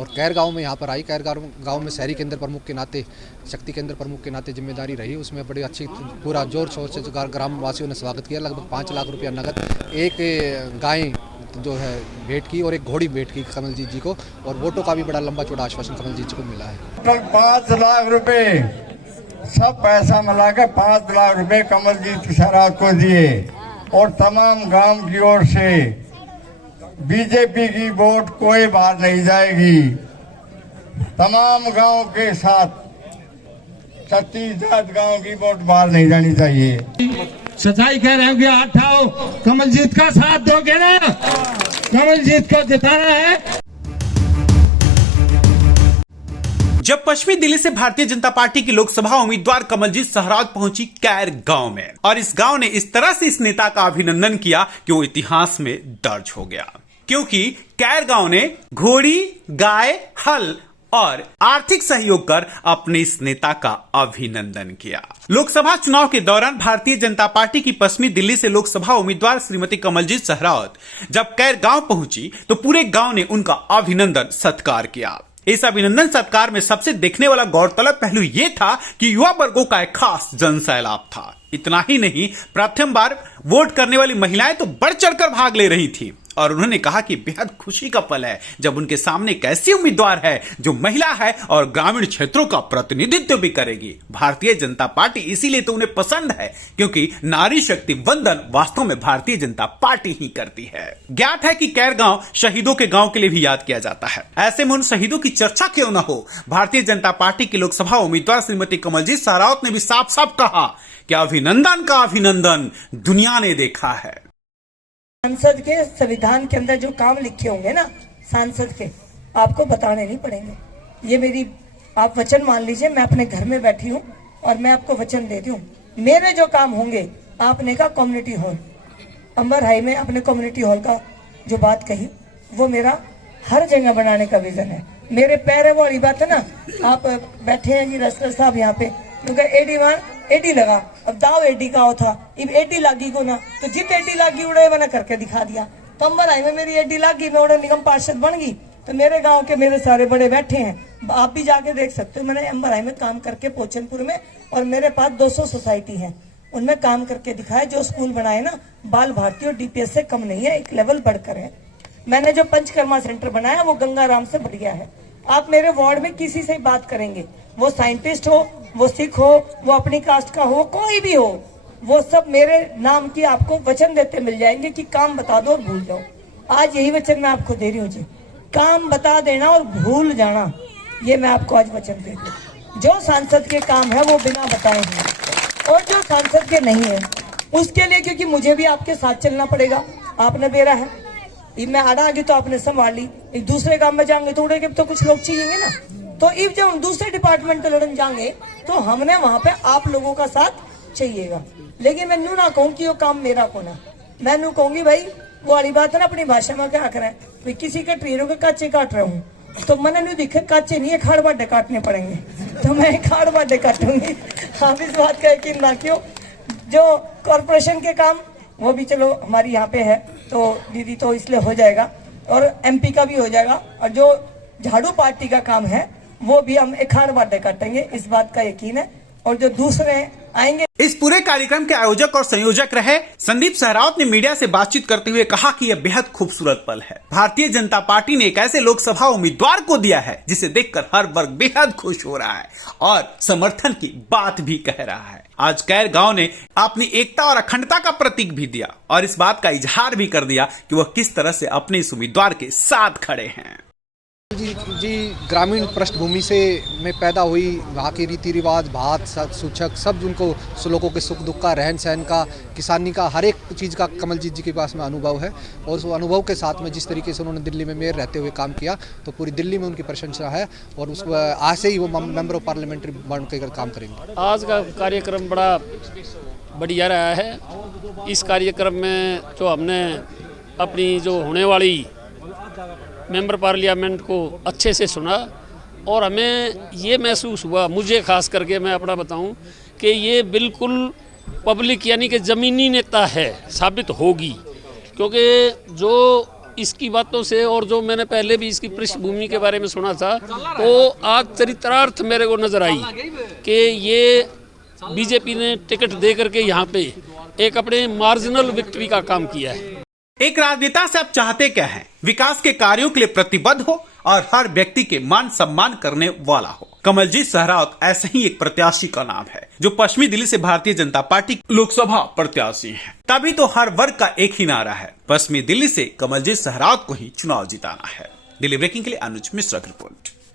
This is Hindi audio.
और कैर गांव में यहाँ पर आई। कैर गांव में शहरी केंद्र प्रमुख के नाते, शक्ति केंद्र प्रमुख के नाते जिम्मेदारी रही। उसमें बड़ी अच्छी पूरा जोर शोर से ग्राम वासियों ने स्वागत किया। लगभग 5 लाख रुपया नगद, एक गाय जो है भेंट की और एक घोड़ी भेंट की कमलजीत जी को, और वोटों का भी बड़ा लंबा चौड़ा आश्वासन कमलजीत जी को मिला है। 5 लाख रुपए सब पैसा मिला के 5 लाख रुपए कमलजीत शहरात को दिए, और तमाम गांव की ओर से बीजेपी की वोट कोई बाहर नहीं जाएगी। तमाम गांव के साथ 36 गांव की वोट बाहर नहीं जानी चाहिए। सच्चाई कह रहे हो कि हाथ उठाओ, कमलजीत का साथ दोगे ना? कमलजीत को जिताना है। जब पश्चिमी दिल्ली से भारतीय जनता पार्टी की लोकसभा उम्मीदवार कमलजीत सहरावत पहुंची कैर गांव में, और इस गांव ने इस तरह से इस नेता का अभिनंदन किया कि वो इतिहास में दर्ज हो गया, क्योंकि कैर गांव ने घोड़ी, गाय, हल और आर्थिक सहयोग कर अपने इस नेता का अभिनंदन किया। लोकसभा चुनाव के दौरान भारतीय जनता पार्टी की पश्चिमी दिल्ली से लोकसभा उम्मीदवार श्रीमती कमलजीत सहरावत जब कैर गांव पहुंची तो पूरे गांव ने उनका अभिनंदन सत्कार किया। इस अभिनंदन सत्कार में सबसे देखने वाला गौरतलब पहलू यह था कि युवा वर्गों का एक खास जनसैलाब था। इतना ही नहीं, प्रथम बार वोट करने वाली महिलाएं तो बढ़ चढ़कर भाग ले रही थी, और उन्होंने कहा कि बेहद खुशी का पल है जब उनके सामने एक ऐसी उम्मीदवार है जो महिला है और ग्रामीण क्षेत्रों का प्रतिनिधित्व भी करेगी। भारतीय जनता पार्टी इसीलिए तो उन्हें पसंद है, क्योंकि नारी शक्ति वंदन वास्तव में भारतीय जनता पार्टी ही करती है। ज्ञात है कि कैर गांव शहीदों के गांव के लिए भी याद किया जाता है। ऐसे में उन शहीदों की चर्चा क्यों न हो, भारतीय जनता पार्टी की लोकसभा उम्मीदवार श्रीमती कमलजीत सहरावत ने भी साफ साफ कहा कि अभिनंदन का अभिनंदन दुनिया ने देखा है। सांसद के संविधान के अंदर जो काम लिखे होंगे ना सांसद के, आपको बताने नहीं पड़ेंगे। ये मेरी आप वचन मान लीजिए, मैं अपने घर में बैठी हूँ और मैं आपको वचन देती हूँ, मेरे जो काम होंगे, आपने कहा कम्युनिटी हॉल, अंबर हाई में आपने कम्युनिटी हॉल का जो बात कही, वो मेरा हर जगह बनाने का विजन है। मेरे पैर है वो वाली बात है ना। आप बैठे हैं जी रसकर साहब यहाँ पे, क्योंकि एडी लगा, अब दाव एडी का हो था, अब एडी लागी को ना, तो जित एडी लागी उड़े मैंने करके दिखा दिया। तो अंबर आई में मेरी एडी लागी, मैं उड़े निगम पार्षद बन गई। तो मेरे गांव के मेरे सारे बड़े बैठे हैं, आप भी जाके देख सकते हो। मैंने अंबर आई में काम करके पोचनपुर में, और मेरे पास 200 सोसाइटी है, उनमें काम करके दिखाया। जो स्कूल बनाए ना बाल भारती और डीपीएस से कम नहीं है, एक लेवल बढ़कर है। मैंने जो पंचकर्मा सेंटर बनाया वो गंगाराम से बढ़िया है। आप मेरे वार्ड में किसी से बात करेंगे, वो साइंटिस्ट हो, वो सिख हो, वो अपनी कास्ट का हो, कोई भी हो, वो सब मेरे नाम की आपको वचन देते मिल जाएंगे कि काम बता दो और भूल जाओ। आज यही वचन मैं आपको दे रही हूँ जी, काम बता देना और भूल जाना, ये मैं आपको आज वचन दे रही हूँ। जो सांसद के काम है वो बिना बताए हैं, और जो सांसद के नहीं है उसके लिए, क्योंकि मुझे भी आपके साथ चलना पड़ेगा। आपने बेरा है, मैं आड़ा आ गई तो आपने संभाल ली, एक दूसरे काम में जाएंगे तो उड़ेगे तो कुछ लोग चाहिए ना। तो इफ जब हम दूसरे डिपार्टमेंट में लड़न जाएंगे तो हमने वहां पे आप लोगों का साथ चाहिएगा। लेकिन मैं नू ना कहूँ कि वो काम मेरा को ना, मैं नू कहूंगी भाई वो वाली बात है ना, अपनी भाषा में क्या करें भाई, किसी के ट्रेनों के काचे काट रहा हूँ तो मैंने नहीं दिखे काचे नहीं है, खाड़ बाडे काटने पड़ेंगे, तो मैं खाड़ बाडे काटूंगी। आप इस बात का यकीन ना क्यों। जो कॉर्पोरेशन के काम वो भी चलो हमारी यहाँ पे है तो दीदी, तो इसलिए हो जाएगा, और एमपी का भी हो जाएगा, और जो झाड़ू पार्टी का काम है वो भी हम इखाड़ बाटे काटेंगे, इस बात का यकीन है। और जो दूसरे आएंगे। इस पूरे कार्यक्रम के आयोजक और संयोजक रहे संदीप सहरावत ने मीडिया से बातचीत करते हुए कहा कि यह बेहद खूबसूरत पल है। भारतीय जनता पार्टी ने एक ऐसे लोकसभा उम्मीदवार को दिया है जिसे देखकर हर वर्ग बेहद खुश हो रहा है और समर्थन की बात भी कह रहा है। आज कैर गांव ने अपनी एकता और अखंडता का प्रतीक भी दिया और इस बात का इजहार भी कर दिया कि वह किस तरह से अपने इस उम्मीदवार के साथ खड़े हैं। जी ग्रामीण पृष्ठभूमि से मैं पैदा हुई, वहाँ के रीति रिवाज, भात सूचक सब, उनको लोगों के सुख दुख का, रहन सहन का, किसानी का, हर एक चीज़ का कमलजीत जी के पास में अनुभव है। और उस अनुभव के साथ में जिस तरीके से उन्होंने दिल्ली में मेयर रहते हुए काम किया तो पूरी दिल्ली में उनकी प्रशंसा है और उस आज से ही वो मेंबर ऑफ पार्लियामेंट्री बन के काम करेंगे। आज का कार्यक्रम बड़ा बढ़िया रहा है। इस कार्यक्रम में जो हमने अपनी जो होने वाली मेंबर पार्लियामेंट को अच्छे से सुना और हमें ये महसूस हुआ, मुझे खास करके मैं अपना बताऊं, कि ये बिल्कुल पब्लिक यानी कि ज़मीनी नेता है, साबित होगी। क्योंकि जो इसकी बातों से और जो मैंने पहले भी इसकी पृष्ठभूमि के बारे में सुना था, तो आज चरित्रार्थ मेरे को नजर आई कि ये बीजेपी ने टिकट दे करके यहाँ पे एक अपने मार्जिनल विक्ट्री का काम किया है। एक राजनेता से आप चाहते क्या हैं? विकास के कार्यों के लिए प्रतिबद्ध हो और हर व्यक्ति के मान सम्मान करने वाला हो। कमलजीत सहरावत ऐसे ही एक प्रत्याशी का नाम है जो पश्चिमी दिल्ली से भारतीय जनता पार्टी लोकसभा प्रत्याशी हैं। तभी तो हर वर्ग का एक ही नारा है, पश्चिमी दिल्ली से कमलजीत सहरावत को ही चुनाव जिताना है। दिल्ली ब्रेकिंग के लिए अनुज मिश्रा की रिपोर्ट।